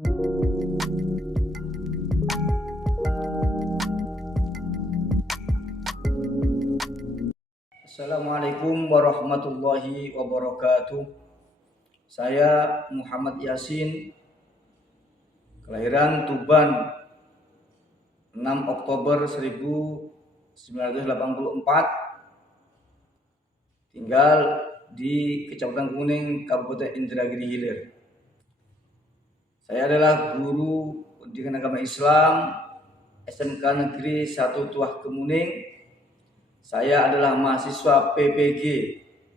Assalamualaikum warahmatullahi wabarakatuh. Saya Muhammad Yasin, kelahiran Tuban 6 Oktober 1984, tinggal di Kecamatan Kuning, Kabupaten Indragiri Hilir. Saya adalah guru pendidikan agama Islam SMK Negeri 1 Tuah Kemuning. Saya adalah mahasiswa PPG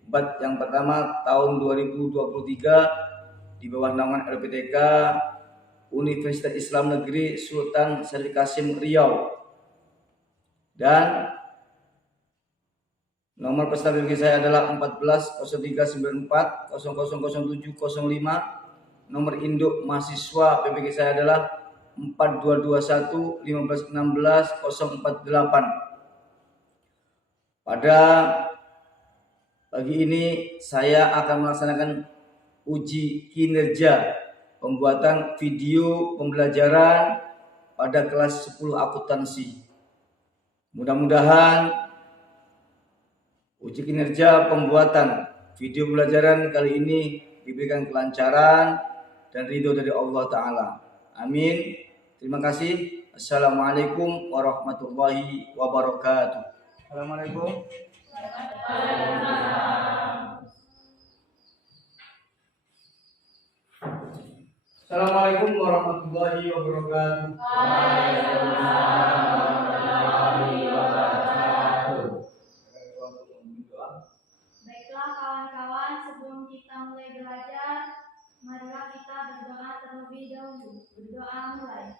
batch yang pertama tahun 2023 di bawah naungan LPTK Universitas Islam Negeri Sultan Syarif Qasim Riau. Dan nomor peserta PPG saya adalah 14 0394 000705. Nomor induk mahasiswa PPG saya adalah 4221 1516 048. Pada pagi ini saya akan melaksanakan uji kinerja pembuatan video pembelajaran pada kelas 10 akuntansi. Mudah-mudahan uji kinerja pembuatan video pembelajaran kali ini diberikan kelancaran dan ridho dari Allah Ta'ala. Amin. Terima kasih. Assalamualaikum warahmatullahi wabarakatuh. Assalamualaikum. Assalamualaikum warahmatullahi wabarakatuh. Baiklah kawan-kawan, sebelum kita mulai belajar, marilah kita berdoa terlebih dahulu. Berdoa mulai.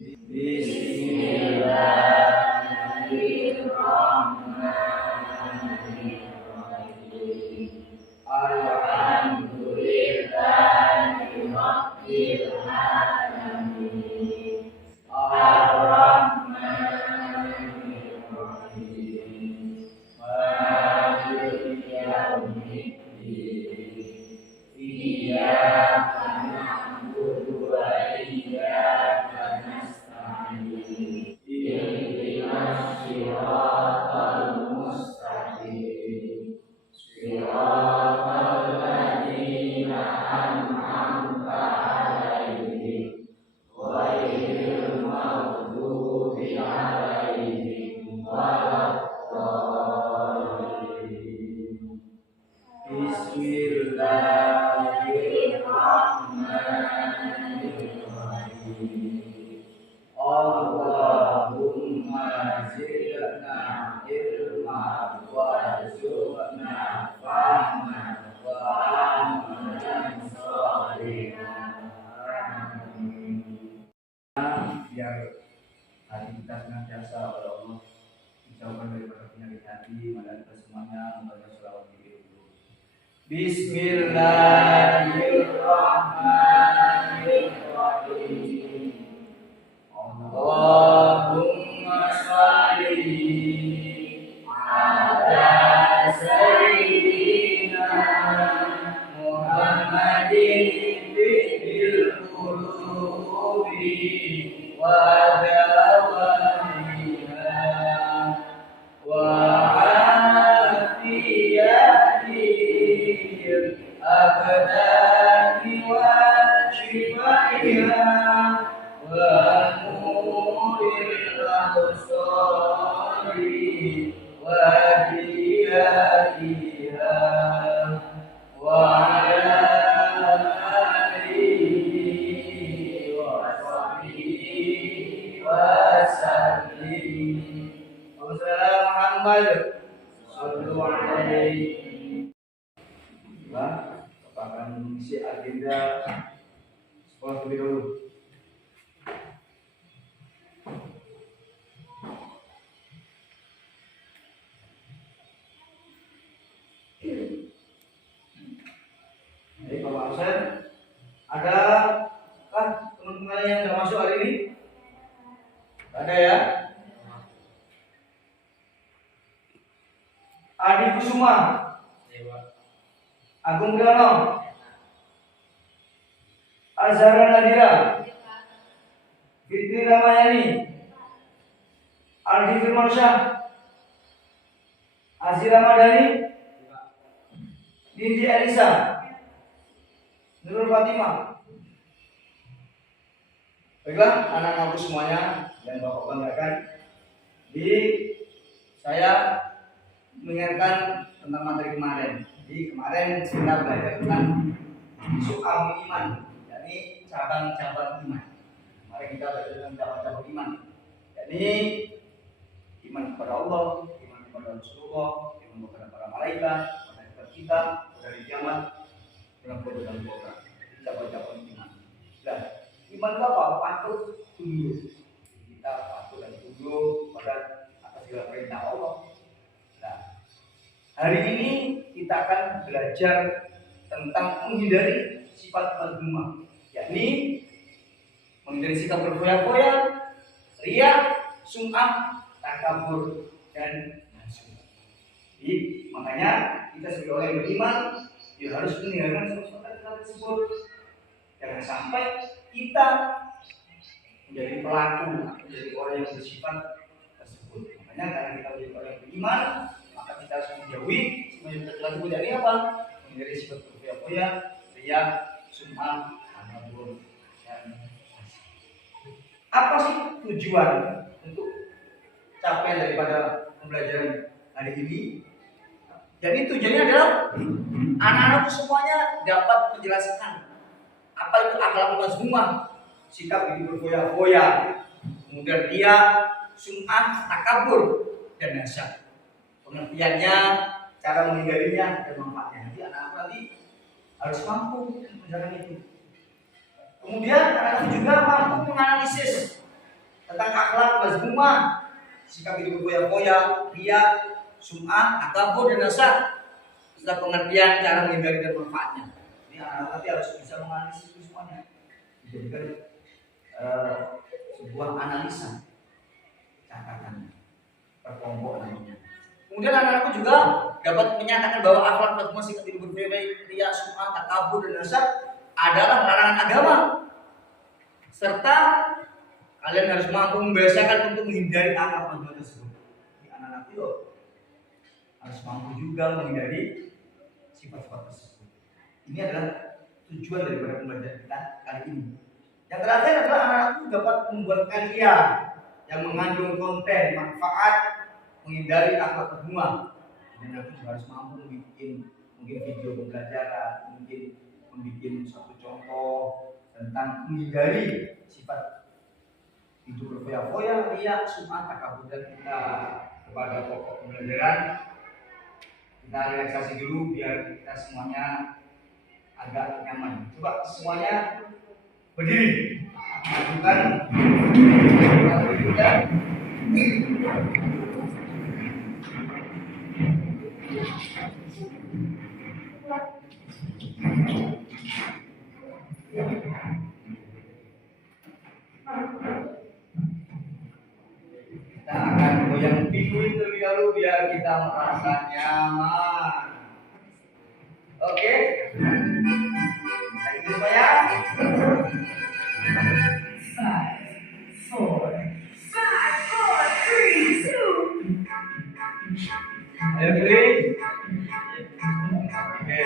Bismillahirrahmanirrahim. Alhamdulillahirabbil alamin. Ar-Rahmanirrahim. Maliki yaumiddin. Iyyaka na'budu wa iyyaka nasta'in. Ihdinas siratal mustaqim. Siratal ladzina an'amta 'alaihim ghairil maghdubi 'alaihim waladdallin. Bismillahirrahmanirrahim. Allahumma zidna ilma warzuqna fahman wa amalan sholihan. Biar hati kita senantiasa oleh Allah dijauhkan daripada penyakit hati, maka kita semuanya membaca sholawat dulu. Bismillahirrahmanirrahim. Allahumma sholli ala sayyidina Muhammadin bil qulubi wa dawaiha wa afiyatihil abdani wa shifaiha wa nuril absari wa diyaiha wa ala alihi wa sahbihi wa sallim. Muhammad sallallahu alaihi. Nah, akan mengisi agenda sekolah terlebih dahulu. Baik, Bapak Husain, ada teman-teman yang sudah masuk hari ini? Ada ya? Adi Kusuma, Agung Grano, Azhar Nadira, Fitri Ramayani, Aldi Firmansyah, Azira Madani, Nindi Elisa, Nurul Fatimah. Baiklah, anak-anakku semuanya yang Bapak banggakan, saya mengingatkan tentang materi kemarin. Jadi kemarin kita belajar tentang su'am iman, yakni cabang-cabang iman. Mari kita belajar tentang cabang-cabang iman, yakni iman kepada Allah, iman kepada Rasulullah, iman kepada para malaikat, kepada kita, dari kiamat, dalam program-program cabang-cabang iman. Nah, iman itu apa? Patuh, tunduk. Kita patuh dan tunduk pada atas segala perintah Allah. Nah, hari ini kita akan belajar tentang menghindari sifat mazmumah, yakni menghindari sikap berfoya-foya, riya, sum'ah, takabur, dan nafsu. Jadi makanya kita sebagai orang yang beriman harus meninggalkan sifat-sifat tersebut. Jangan sampai kita menjadi pelaku, menjadi orang yang bersifat tersebut. Makanya karena kita menjadi orang yang beriman, maka kita harus menjauhi sifat tersebut. Dari apa? Menghindari sifat berfoya-foya, riya, sum'ah, takabur, dan nafsu. Apa sih tujuan untuk capaian daripada pembelajaran hari ini? Jadi tujuannya adalah anak-anak semuanya dapat menjelaskan apa itu akhlak mazmumah, sikap hidup berfoya-foya, kemudian dia sum'ah, takabur, dan nasyad. Pengertiannya, cara menghindarinya, dan manfaatnya. Jadi anak-anak nanti harus mampu menjalankan itu. Kemudian anak-anak juga mampu menganalisis tentang akhlak mazmumah, sikap hidup berfoya-foya, riya, sum'ah, takabur, dan nasyad. Setelah pengertian cara menghindari dan manfaatnya. Ini anak-anak nanti harus bisa menganalisis itu semuanya. Dijadikan sebuah analisa catatan per kelompok namanya. Kemudian anak-anakku juga dapat menyatakan bahwa akhlak mazmumah, sikap hidup berfoya-foya, riya, sum'ah, takabur, dan nasyad adalah larangan agama. Serta kalian harus mampu membiasakan untuk menghindari akhlak mazmumah tersebut. Anak-anak itu harus mampu juga menghindari sifat-sifat tersebut. Ini adalah tujuan daripada pembelajaran kita kali ini. Yang terakhir adalah anak-anak dapat membuat karya yang mengandung konten manfaat menghindari akhlak mazmumah. Dan aku juga harus mampu membuat mungkin video pembelajaran, mungkin membuat satu contoh tentang menghindari sifat hidup berfoya-foya, riya, sum'ah, takabur, dan kita kepada pokok pembelajaran. Kita relaksasi dulu biar kita semuanya agak nyaman. Coba semuanya berdiri. Majukan. Kita akan goyang pinguin terlebih dahulu biar kita merasa nyaman. Oke? Ayo semuanya. 5, 4, 3, 2. Ayo berdiri. Oke.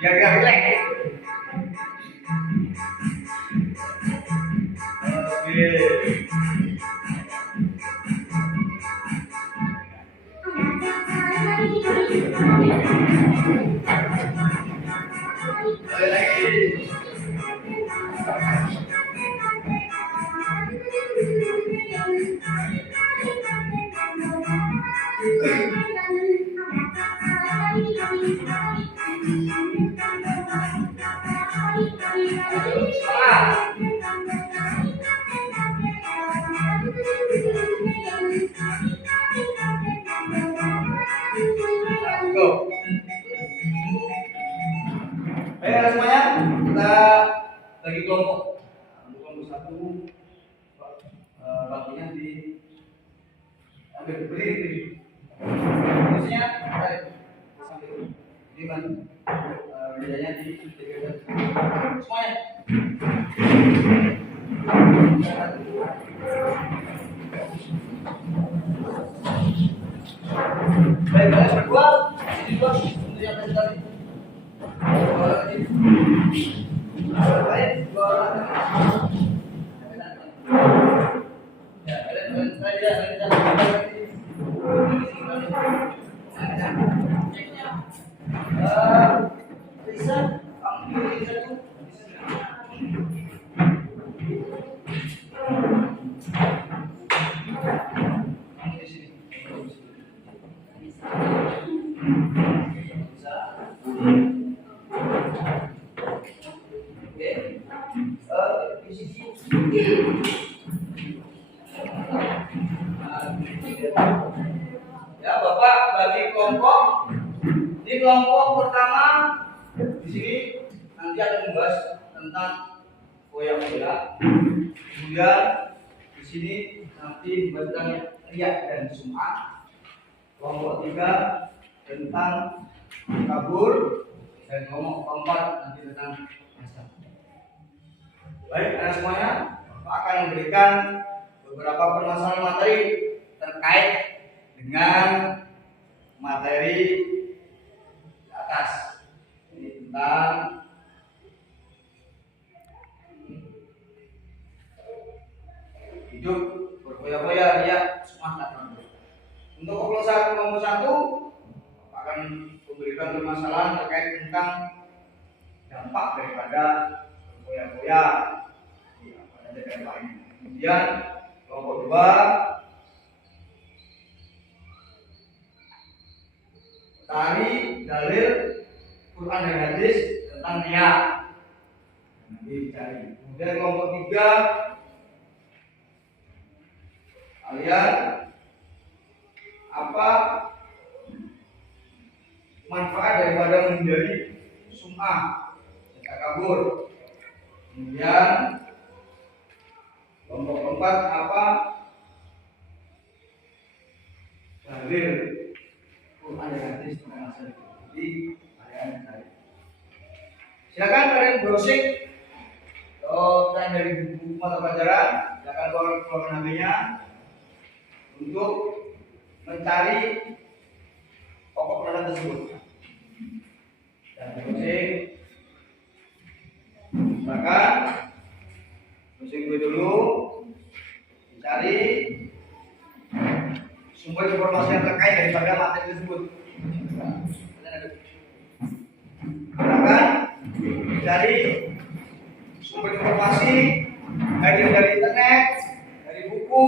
Biar gak relax. Oke. Go. Baik semuanya, kita bagi kelompok. Untuk kelompok satu, baginya di ambil berdiri. Terusnya, sambil di mana? Bedanya di semuanya. Baik, kalian berdua, sini dua, untuk yang tadi. Dua orang lagi. Baik, dua orang lagi. Ya, kalian bisa, kamu bisa tuh. Kamu di sini. Bisa. Oke. Di sini. Ya, Bapak bagi kelompok. Di kelompok pertama di sini nanti akan membahas tentang foya-foya. Kemudian di sini nanti tentang riya dan sum'ah. Kelompok 3 tentang kabur dan kelompok keempat nanti tentang hasad. Baik, anak semuanya, Bapak akan memberikan beberapa permasalahan materi terkait dengan materi di atas. Ini tentang hidup berfoya-foya, riya, sum'ah, dan kabur. Untuk kelompok 1 akan memberikan permasalahan terkait tentang dampak daripada berfoya-foya pada daerah ini. Kemudian kelompok 2 cari dalil Quran dan hadis tentang riya. Nanti dicari. Kemudian kelompok 3 kalian apa manfaat daripada menghindari sum'ah dan takabur. Kemudian kelompok 4 apa dalil Quran dan hadis tentang masalah itu. Jadi kalian cari. Silakan kalian browsing dari buku mata pelajaran. Silakan keluarkan HP-nya untuk mencari pokok pelajaran tersebut. Dan browsing, silakan browsing dulu, dicari sumber informasi yang terkait daripada materi tersebut. Silakan cari sumber informasi baik dari internet, dari buku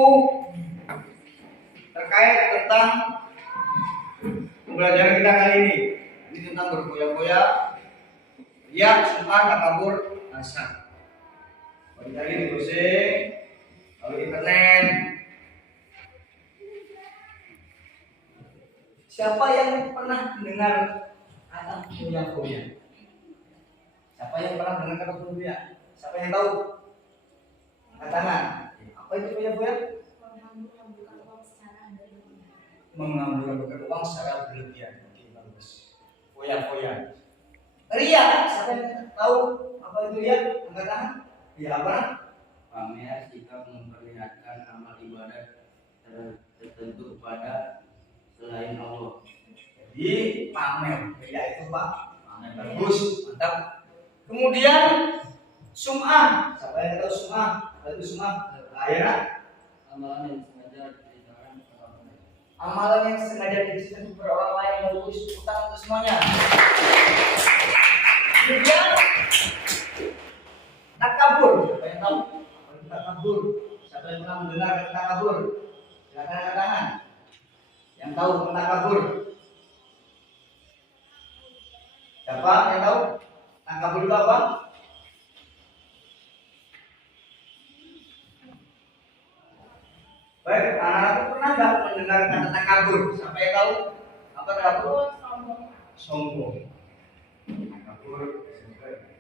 terkait tentang pembelajaran kita kali ini. Ini tentang berfoya-foya, riya, sum'ah, takabur, hasad. Cari di browsing, lalu internet. Siapa yang pernah mendengar kata foya-foya? Siapa yang pernah mendengar kata foya? Siapa yang tahu? Angkat tangan. Apa itu foya-foya? Mengambil uang secara berlebihan. Oke, bagus. Foya-foya. Riya, siapa yang tahu apa itu riya? Angkat tangan. Riya apa? Pamer sikap memperlihatkan amal ibadah tertentu kepada selain Allah. Jadi pamer, riya itu Pak. Pamer bagus, mantap. Kemudian sum'ah. Siapa yang tahu sum'ah? Apa itu sum'ah? Akhirnya Amalan yang sengaja diceritakan kepada orang lain. amalan yang sengaja diceritakan kepada orang lain. Bagus, utang untuk semuanya. Kemudian takabur. Siapa yang tahu? Apa itu takabur? Siapa yang pernah mendengar kata takabur? Silakan angkat tangan. Yang tahu tentang takabur? Siapa yang tahu? Takabur itu apa? Baik, anak-anak pernah nggak mendengar kata takabur? Siapa yang tahu? Apa takabur? Sombong. Takabur,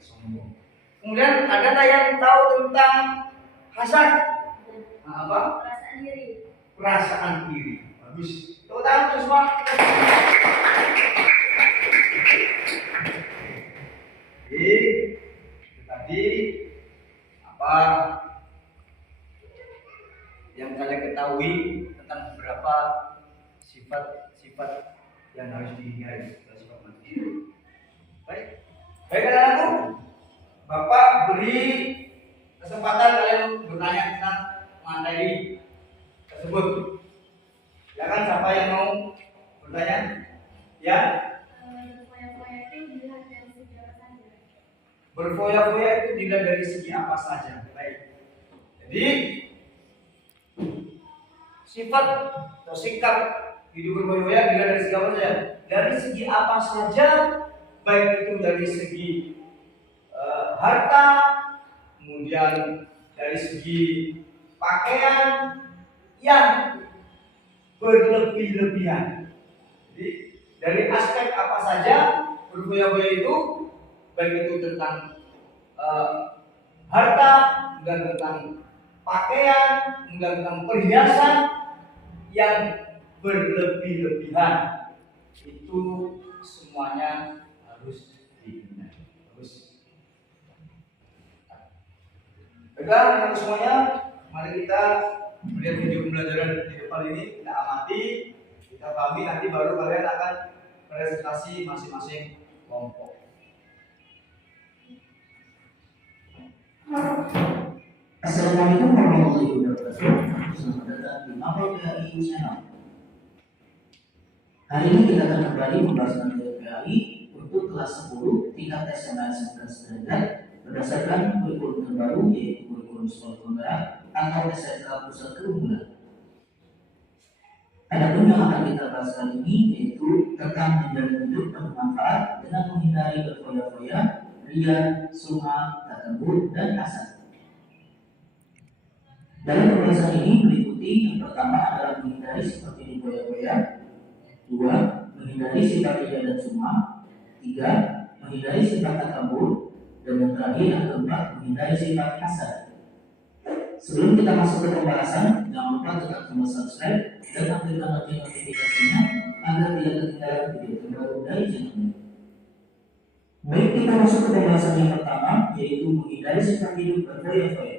sombong. Kemudian ada tak yang tahu tentang hasad? Apa? Perasaan diri. Perasaan iri. Bagus. Tepuk tangan untuk semua. Jadi, itu tadi apa yang kalian ketahui tentang beberapa sifat-sifat yang harus dihindari dari sifat manusia. Baik, baik anak-anakku, Bapak beri kesempatan kalian bertanya tentang materi tersebut. Silakan siapa yang mau bertanya? Ya. Berfoya-foya itu dilihat dari segi apa saja? Berfoya-foya itu dilihat dari segi apa saja. Baik. Jadi sifat atau sikap hidup berfoya-foya dilihat dari segi apa saja? Dari segi apa saja, baik itu dari segi harta, kemudian dari segi pakaian yang berlebih-lebihan. Jadi dari aspek apa saja berfoya-foya itu, baik itu tentang harta, kemudian tentang pakaian, kemudian tentang perhiasan yang berlebih-lebihan, itu semuanya harus dihindari. Baiklah anak semuanya, mari kita melihat video pembelajaran di depan ini, kita amati, kita pahami, nanti baru kalian akan presentasi masing-masing kelompok. Assalamualaikum warahmatullahi wabarakatuh. Selamat datang di Mapel PAI Channel. Hari ini kita akan kembali membahas materi PAI untuk kelas 10 tingkat SMA SMK sederajat berdasarkan kurikulum terbaru yaitu kurikulum sekolah penggerak atau SMK Pusat Keunggulan. Adapun yang akan kita bahas kali ini yaitu tentang menjalin hidup bermanfaat dengan menghindari berfoya-foya, ria, sum'ah, takabur, dan hasad. Dalam pembahasan ini meliputi yang pertama adalah menghindari seperti difoya-foya, 2. Menghindari sifat ria dan sum'ah, 3. Menghindari sifat takabur, dan yang terakhir yang keempat menghindari sifat hasad. Sebelum kita masuk ke pembahasan, jangan lupa tekan tombol subscribe dan aktifkan lonceng notifikasinya agar tidak ketinggalan video terbaru dari channel ini. Baik, kita masuk ke pembahasan yang pertama yaitu menghindari sifat hidup berfoya-foya.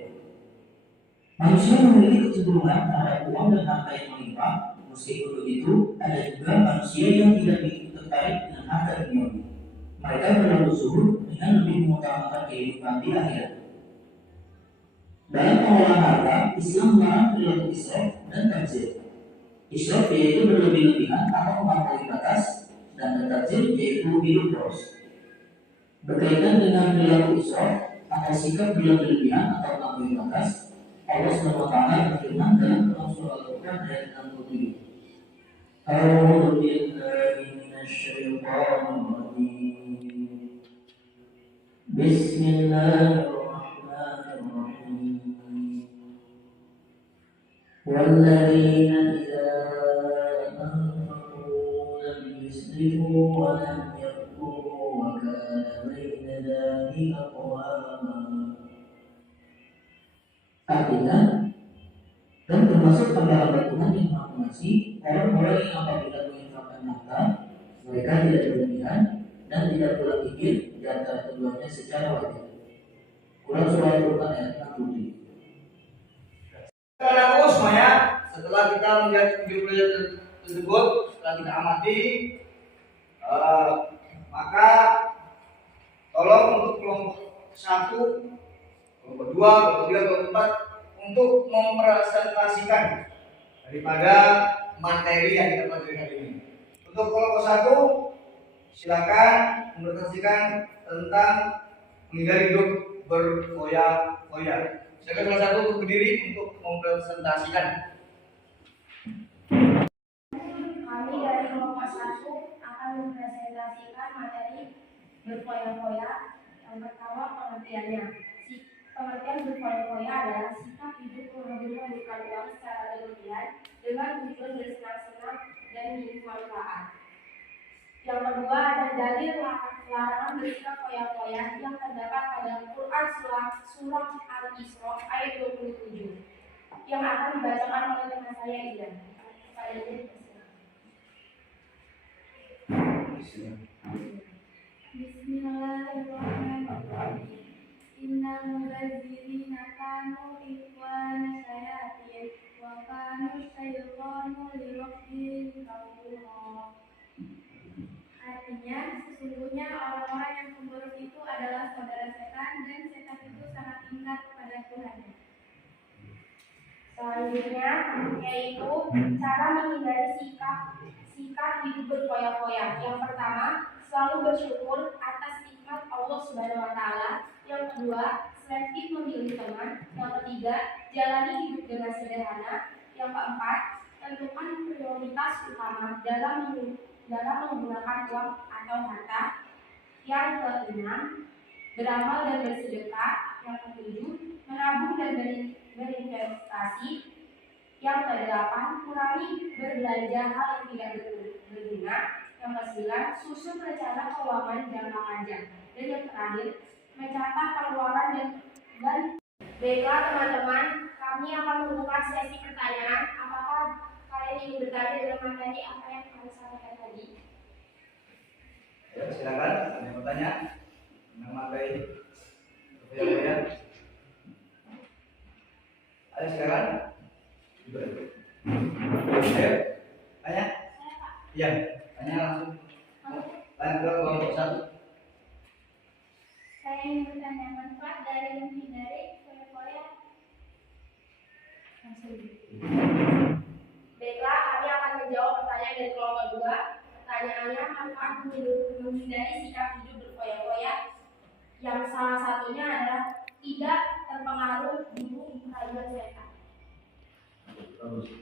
Manusia memiliki kecenderungan terhadap uang dan harta yang melimpah. Meskipun begitu, ada juga manusia yang tidak begitu tertarik dengan harta duniawi. Mereka berlalu zuhud dengan lebih mengutamakan kehidupan di akhirat. Dalam pengelolaan harta, Islam melarang perilaku israf dan tabzir. Israf yaitu berlebih-lebihan atau melampaui batas, dan tabzir yaitu hidup boros. Berkaitan dengan perilaku israf atau sikap berlebih-lebihan atau melampaui batas, Allah SWT berfirman dalam surah Al-Quran ayat 67. A'udzu billahi minasyaitonir rajim. Bismillahirrahmanirrahim. Walladzina idza anfaqu lam yusrifu wa lam yaqturu wa kana baina dzalika qawama. Artinya, dan termasuk pada hamba Tuhan yang Maha Pengasih, orang-orang yang apabila menginfakkan harta, mereka tidak berlebihan dan tidak pula pikir di antara keduanya secara wajar. Quran surah Al-Quran ayat 67. Anak-anakku semuanya, setelah kita melihat video tersebut, setelah kita amati, maka tolong untuk kelompok 1, kelompok 2, kelompok 3, kelompok 4 untuk mempresentasikan daripada materi yang kita pelajari hari ini. Untuk kelompok 1, silakan mempresentasikan tentang menghindari hidup berfoya-foya. Silakan kelompok 1 untuk berdiri untuk mempresentasikan. Kami dari kelompok 1 akan mempresentasikan materi berfoya-foya. Yang pertama, pengertiannya. Pengertian berfoya-foya adalah sikap hidup menghabiskan uang secara berlebihan dengan tujuan bersenang-senang dan milik manfaat. Yang kedua, ada dalil larangan bersikap foya-foya yang terdapat pada Quran surah Al-Isra ayat 27 yang akan dibacakan oleh teman saya Ida. Bismillahirrahmanirrahim. Innal mubazzirina kanu ikhwana syayatin wa kanu syaitanu lirabbihim kafura. Artinya, sesungguhnya orang-orang yang pemboros itu adalah saudara setan dan setan itu sangat ingkar kepada Tuhannya. Selanjutnya, yaitu cara menghindari sikap hidup berfoya-foya. Yang pertama, selalu bersyukur atas nikmat Allah Subhanahu wa taala. Yang kedua, selektif memilih teman. Yang ketiga, jalani hidup dengan sederhana. Yang keempat, tentukan prioritas utama dalam menggunakan uang atau harta. Yang keenam, beramal dan bersedekah. Yang ketujuh, menabung dan berinvestasi. Yang kedelapan, kurangi berbelanja hal yang tidak berguna. Yang kesembilan, susun rencana keuangan jangka panjang. Dan yang terakhir, mencatat pengeluaran dan baiklah teman-teman, kami akan membuka sesi pertanyaan. Apakah kalian ingin bertanya dengan materi apa yang kami sampaikan tadi? Ya, silakan. Ada yang bertanya tentang materi foya-foya? Ayo silakan. Ayo, tanya. Iya, tanya langsung. Tanya ke kelompok satu. Saya ingin bertanya manfaat dari menghindari foya-foya. Baiklah, kami akan menjawab pertanyaan dari kelompok 2. Pertanyaannya, manfaat menghindari sikap hidup berfoya-foya. Yang salah satunya adalah tidak terpengaruh buruk kehadiran setan.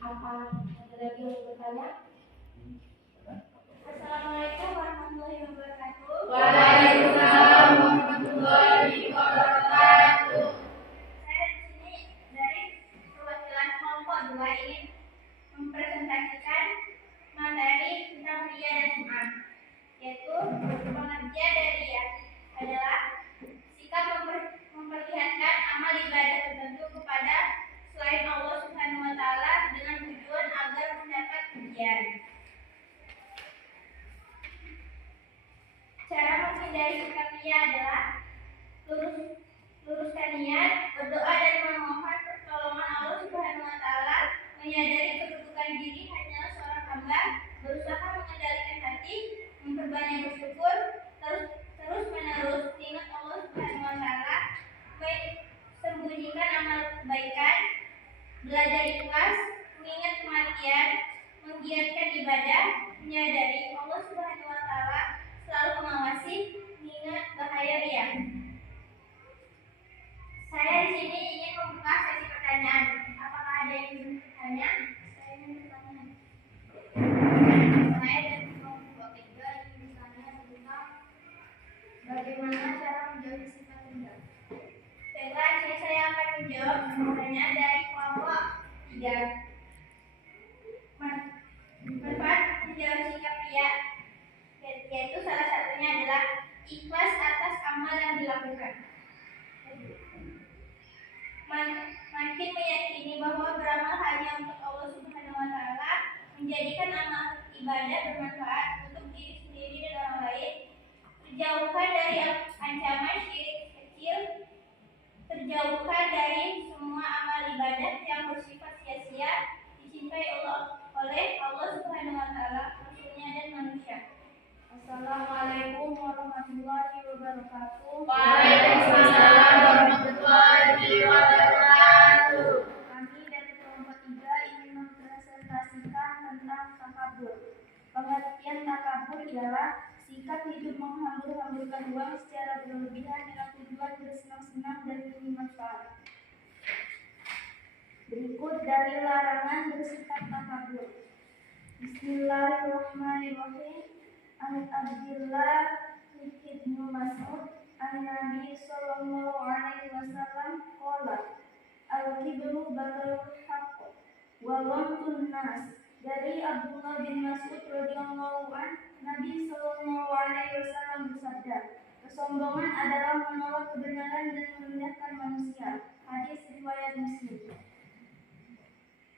Apa ada lagi yang bertanya? Assalamualaikum warahmatullahi wabarakatuh. Waalaikumsalam warahmatullahi wabarakatuh. Saya di sini dari perwakilan kelompok 2 ingin mempresentasikan materi tentang ria dan sum'ah, yaitu pengertian dari ria adalah sikap memperlihatkan amal ibadah tertentu kepada selain Allah Subhanahu wa taala dengan tujuan agar mendapat pujian. Cara menghindari sikap ria adalah luruskan niat, berdoa dan memohon pertolongan Allah Subhanahu wa taala, menyadari kedudukan diri hanyalah seorang hamba, berusaha mengendalikan hati, memperbanyak bersyukur, terus menerus ingat Allah Subhanahu wa taala, sembunyikan amal kebaikan, belajar ikhlas, mengingat kematian, menggiatkan ibadah, menyadari Allah Subhanahu wa taala selalu mengawasi, mengingat bahaya ria. Saya di sini ingin membuka sesi pertanyaan. Apakah ada yang ingin bertanya? Saya ingin bertanya. Saya dari kelompok 3 ingin bertanya tentang bagaimana cara menjauhi sifat rendah. Baiklah, saya akan menjawab pertanyaan dari kelompok 3. Manfaat menjauhi sikap ria, yaitu salah satunya adalah ikhlas atas amal yang dilakukan. Makin meyakini bahwa beramal hanya untuk Allah Subhanahu wa taala, menjadikan amal ibadah bermanfaat untuk diri sendiri dan orang lain, terjauhkan dari ancaman syirik kecil, terjauhkan dari semua amal ibadah yang bersifat sia-sia, dicintai oleh Allah Subhanahu wa taala, Rasulnya dan manusia. Assalamualaikum warahmatullahi wabarakatuh. Waalaikumsalam warahmatullahi wabarakatuh. Kami dari kelompok 3 ingin mempresentasikan tentang takabur. Pengertian takabur ialah sikap hidup menghambur-hamburkan uang secara berlebihan dengan tujuan bersenang-senang dan demi manfaat. Berikut dari larangan bersikap takabur. Bismillahirrahmanirrahim. An Abdillah bin Mas'ud an-Nabi sallallahu alaihi wasallam qala al-kibru batarul haqq wa ghamtun nas. Dari Abdullah bin Mas'ud radhiyallahu an, Nabi sallallahu alaihi wasallam bersabda, kesombongan adalah menolak kebenaran dan merendahkan manusia. Hadis riwayat Muslim.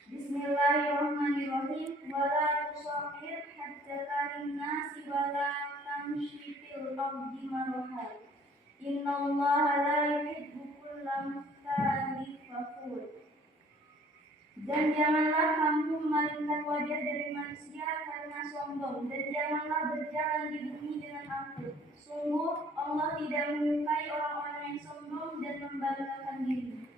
Bismillahirrahmanirrahim. Wala tusaqir hatta nasi wala tamshi fil ardi maraha. Innallaha la yuhibbu lam tanifafur. Dan janganlah kamu memalingkan wajah dari manusia karena sombong, dan janganlah berjalan di bumi dengan angkuh. Sungguh Allah tidak menyukai orang-orang yang sombong dan membanggakan diri.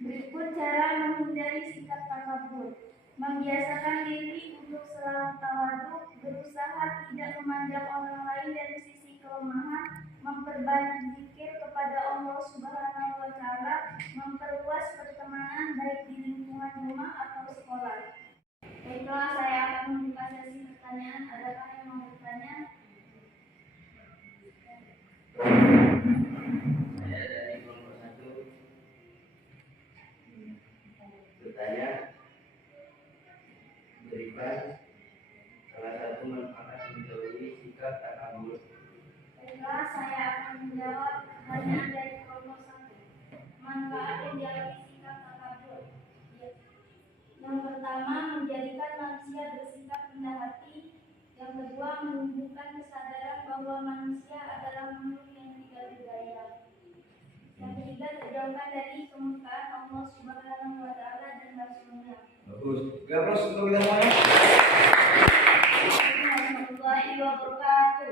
Berikut cara menghindari sikap takabur. Membiasakan diri untuk selalu tawaduk, berusaha tidak memandang orang lain dari sisi kelemahan, memperbanyak zikir kepada Allah Subhanahu wa Ta'ala, memperluas pertemanan baik di lingkungan rumah atau sekolah. Baiklah, saya akan membuka sesi pertanyaan. Adakah yang mau bertanya? Saya dari kelompok 1 bertanya, berikan salah satu manfaat menjauhi sikap takabur. Baiklah, saya akan menjawab pertanyaan dari kelompok 1. Manfaat menjauhi sikap takabur. Yang pertama, menjadikan manusia bersikap rendah hati. Yang kedua, menumbuhkan kesadaran bahwa manusia adalah makhluk yang tidak berdaya. Yang ketiga, terjauhkan dari kemurkaan Allah Subhanahu wa Ta'ala dan Rasulnya. Bagus. Gabros untuk kita semuanya. Assalamualaikum warahmatullahi wabarakatuh.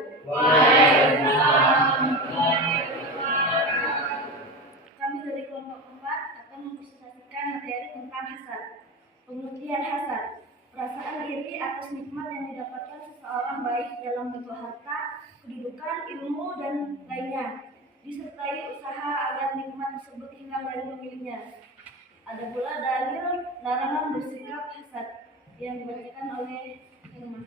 Kami dari kelompok 4 akan mempresentasikan materi tentang hasad. Pengertian hasad, perasaan iri atas nikmat yang didapatkan seseorang baik dalam bentuk harta, kedudukan, ilmu, dan lainnya, disertai usaha agar nikmat tersebut hilang dari pemiliknya. Ada pula dalil larangan bersikap hasad yang dibacakan oleh Irma.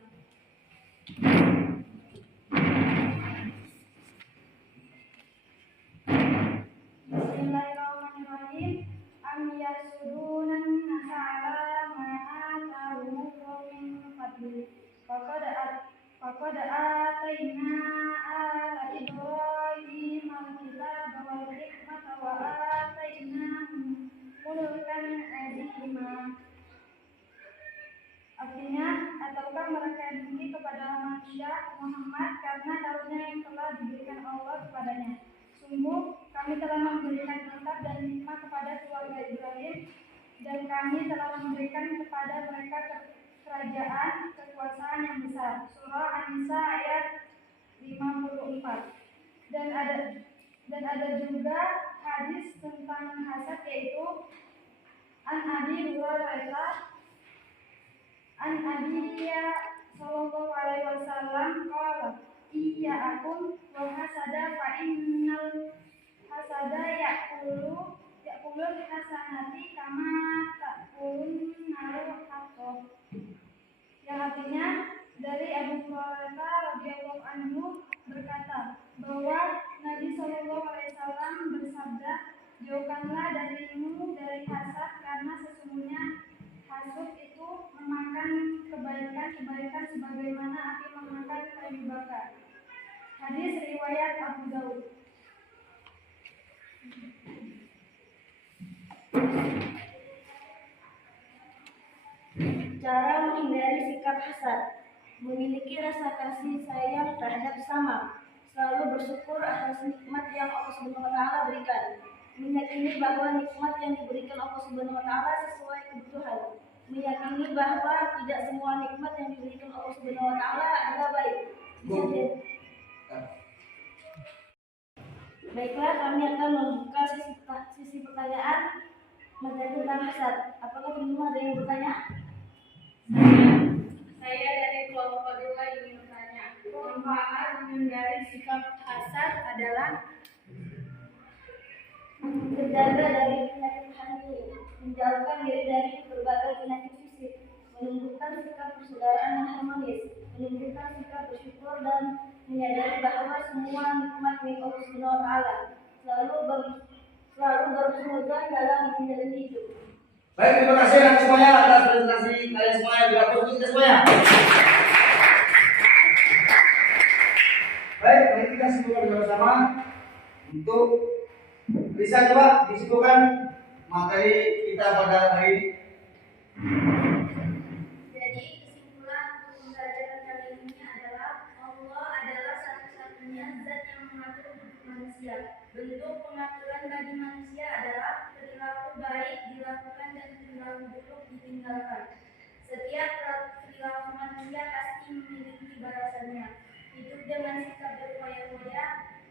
Bismillahirrahmanirrahim. Am yasudunan nasa ala ma atahumullahu min fadli. Faqad atayna ala Ibrahim al-kitaba wal hikmata wa atainahum mulkan azima. Artinya, ataukah mereka diberi kepada manusia Muhammad karena karunia yang telah diberikan Allah kepadanya. Sungguh, kami telah memberikan kitab dan hikmah kepada keluarga Ibrahim, dan kami telah memberikan kepada mereka kerajaan, kekuasaan yang besar. Surah An-Nisa ayat 54. Dan ada juga hadis tentang hasad, yaitu An Abi Hurairah An Nabiya sallallahu alaihi wasallam qala iyyakum wa hasada fa innal hasada ya'kulul hasanati kama ta'kulun naru haqqo. Yang artinya, dari Abu Hurairah radhiyallahu anhu berkata bahwa Nabi sallallahu alaihi wasallam bersabda, jauhkanlah darimu dari hasad, karena sesungguhnya hasud itu memakan kebaikan sebagaimana api memakan kayu bakar. Hadis riwayat Abu Daud. Cara menghindari sikap hasad. Memiliki rasa kasih sayang terhadap sesama. Selalu bersyukur atas nikmat yang Allah Subhanahu wa Ta'ala berikan. Meyakini bahwa nikmat yang diberikan Allah Subhanahu wa Ta'ala sesuai kebutuhan. Meyakini bahwa tidak semua nikmat yang diberikan Allah Subhanahu wa Ta'ala adalah baik. Baiklah, kami akan membuka sisi pertanyaan materi tentang hasad. Apakah belum ada yang bertanya? Saya dari kelompok 2 ingin bertanya. Manfaat menghindari sikap hasad adalah Terjaga dari penyakit hati, menjauhkan diri dari berbagai penyakit fisik, menumbuhkan sikap persaudaraan yang harmonis, menumbuhkan sikap bersyukur dan menyadari bahwa semua nikmat milik Allah Subhanahu wa Ta'ala, selalu bersumber dalam menjalani hidup. Baik, terima kasih anak semuanya atas presentasi kalian semuanya. Diatur kita semuanya. Baik, mari kita simpulkan bersama untuk bisa coba disimpulkan materi kita pada hari ini. Jadi kesimpulan untuk pembelajaran kali ini adalah Allah adalah satu-satunya zat yang mengatur hidup manusia. Bentuk pengaturan bagi manusia adalah perilaku baik dilakukan dan perilaku buruk ditinggalkan. Setiap perilaku manusia pasti memiliki balasannya. Hidup dengan sikap berfoya-foya,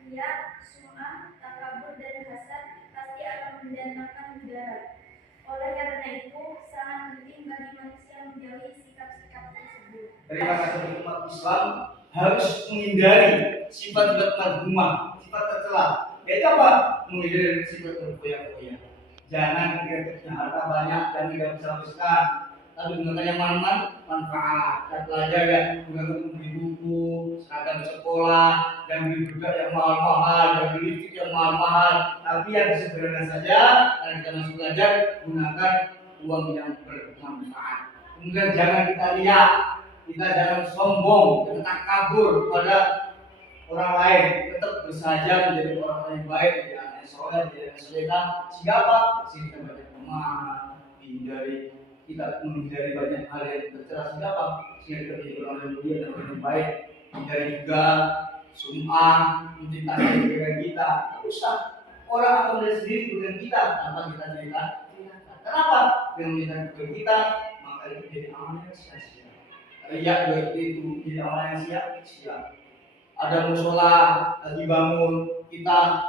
riya, sum'ah, takabur, dan hasad pasti akan mendatangkan mudarat. Oleh karena itu, sangat penting bagi manusia menjauhi sikap-sikap tersebut. Terima kasih umat Islam harus menghindari sifat-sifat madhumah, sifat tercela. Yaitu apa? Menghindari sifat berfoya-foya. Jangan kita punya harta banyak dan tidak bisa habiskan, tapi gunakan yang manfaat. Dan belajar ya, gunakan untuk beli buku, seragam sekolah, dan beli budak yang mahal-mahal, dan beli lipstik yang mahal-mahal. Tapi yang sederhana saja, karena kita masih belajar, gunakan uang yang bermanfaat. Kemudian jangan kita lihat, kita jangan sombong, jangan takabur kepada orang lain, tetap bersaja menjadi orang yang baik, menjadi anak yang soleh, menjadi anak solehah. Sehingga apa? Sehingga kita banyak kemana, kita menghindari banyak hal yang tercela. Sehingga apa? Sehingga kita menjadi orang yang mulia dan orang yang baik. Hindari juga sum'ah, mencintai kepentingan kita. Tak usah, orang akan melihat sendiri kepentingan kita tanpa kita cerita. Kenapa? Dengan mencintai kepentingan kita, maka itu menjadi amal yang sia-sia. Riya juga itu menjadi amal yang sia-sia. Ada musola lagi bangun, kita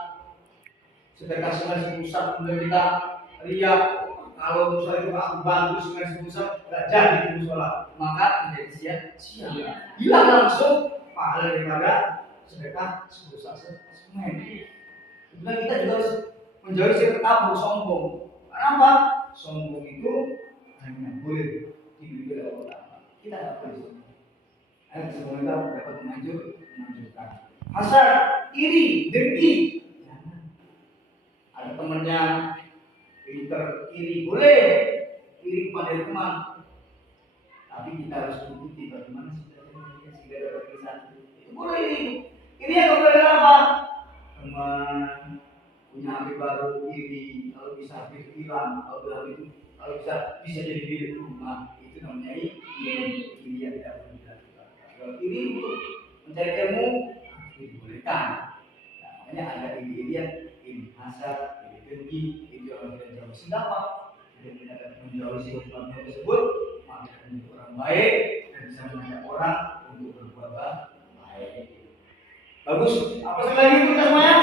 sedekah sungai pusat, kemudian kita riak. Kalau musola itu aku bantu sungai pusat, tidak jadi di musola, maka menjadi sia-sia. Hilang langsung pahala daripada sedekah sebesar sungai. Kemudian kita juga harus menjauhi sikap takabur, sombong. Kenapa? Sombong itu hanya boleh diberi oleh Allah. Kita tidak boleh. Semoga dapat menunjukkan hasad, iri, dengki. Jangan. Ada temannya pinter, iri boleh, iri kepada teman. Tapi kita harus mengikuti bagaimana sehingga dapat bersatu. Itu boleh iri. Iri yang boleh apa? Teman punya HP baru, iri. Kalau bisa HP hilang, kalau bisa jadi milik rumah. Itu namanya iri. Iri yang tidak boleh. Ini untuk mencari ilmu dibolehkan. Nah, makanya ada iri-irian, iri hasad, iri dengki, iri orang tidak jauh sedapa. Jadi kita menjauhi sifat tersebut, maka kita menjadi orang baik dan bisa mengajak orang untuk berbuat baik. Bagus. Apa sekali lagi kita semuanya?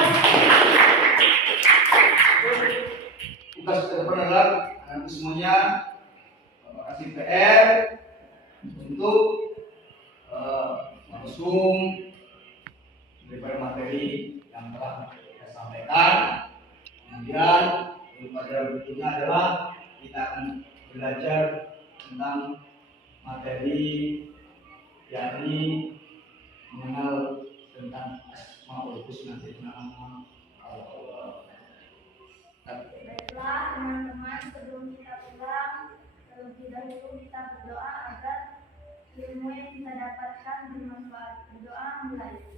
Tugas kita depan adalah nanti semuanya kasih PR untuk langsung daripada materi yang telah kita sampaikan. Kemudian pada berikutnya adalah kita akan belajar tentang materi yakni mengenal tentang Asmaul Husna, nama Allah. Baiklah teman-teman, sebelum kita pulang, terlebih dahulu kita berdoa agar ilmu yang kita dapatkan bermanfaat. Berdoa mulai.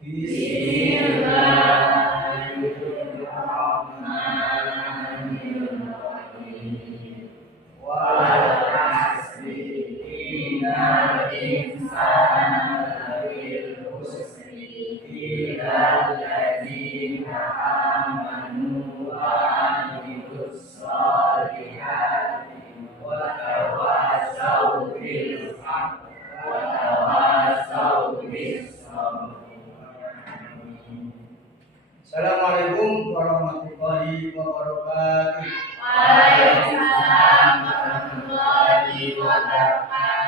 Bismillahirrahmanirrahim. Wal 'asri innal insana lafii khusr illal ladzina amanu wa 'amilus shalihati wa tawassaw bil haqqi wa tawassaw bis sabr. Assalamualaikum warahmatullahi wabarakatuh. Waalaikumsalam warahmatullahi wabarakatuh.